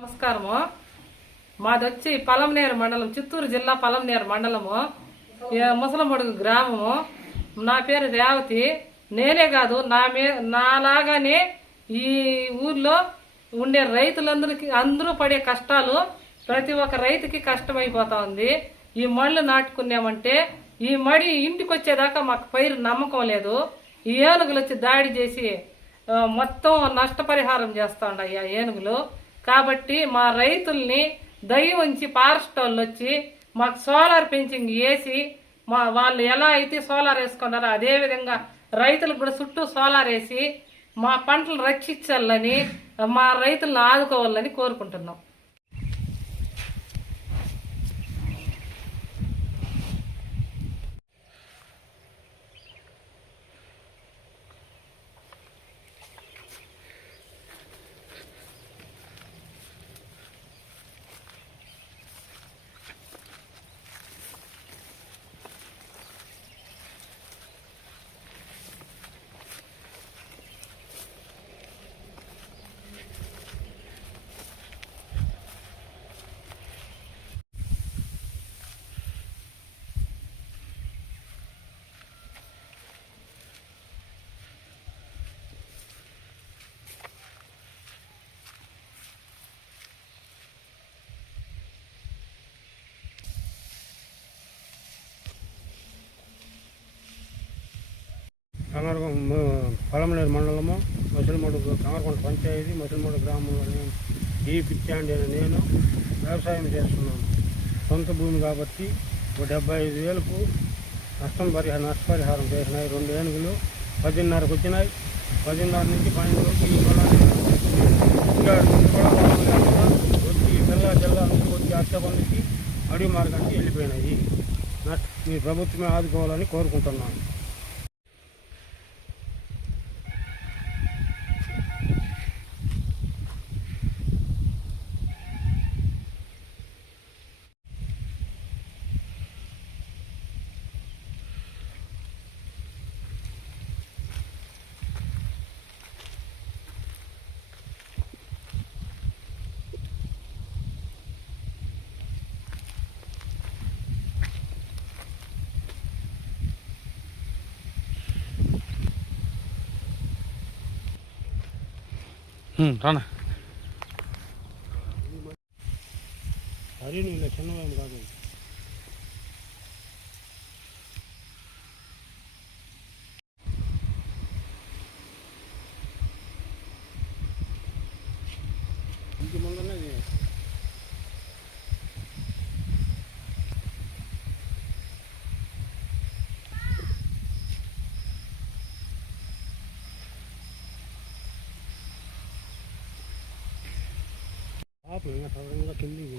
నమస్కారము. మాది వచ్చి పలంనేరు మండలం చిత్తూరు జిల్లా పలంనేరు మండలము. ముసలమడుగు గ్రామము. నా పేరు రేవతి. నేనే కాదు నా మే నాలాగానే ఈ ఊర్లో ఉండే రైతులందరికీ అందరూ పడే కష్టాలు ప్రతి ఒక్క రైతుకి కష్టమైపోతా ఉంది. ఈ మళ్ళు నాటుకున్నామంటే ఈ మడి ఇంటికి వచ్చేదాకా మాకు పైరు నమ్మకం లేదు. ఈ ఏనుగులు వచ్చి దాడి చేసి మొత్తం నష్టపరిహారం చేస్తా ఉండ ఆ ఏనుగులు. కాబట్టి మా రైతుల్ని దయ ఉంచి ఫారెస్ట్ వాళ్ళు వచ్చి మాకు సోలార్ పెంచింగ్ వేసి మా వాళ్ళు ఎలా అయితే సోలార్ వేసుకున్నారో అదేవిధంగా రైతులకు కూడా చుట్టూ సోలార్ వేసి మా పంటలు రక్షించాలని మా రైతులను ఆదుకోవాలని కోరుకుంటున్నాం. కంగారు పొలంలేరు మండలము మసిలిమడుగు కంగారకొండ పంచాయతీ మసిలిమడుగు గ్రామంలో ఈ పిచ్చాండి అని నేను వ్యవసాయం చేస్తున్నాను. సొంత భూమి కాబట్టి ఒక డెబ్బై ఐదు వేలకు నష్టం పరిహారం నష్టపరిహారం చేసినాయి. రెండు ఏనుగులు పదిన్నరకు వచ్చినాయి. పదిన్నర నుంచి పన్నెండులోకి ఈ వచ్చి జిల్లా జిల్లా నుంచి వచ్చి అష్టబందికి అడవి మార్గానికి వెళ్ళిపోయినాయి. నష్ట మీ ప్రభుత్వమే ఆదుకోవాలని కోరుకుంటున్నాను. రానా హరి నువ్వు ఇలా చిన్నవేం కాదు ఇంటి ముందరనే 我感觉他们那个肯定。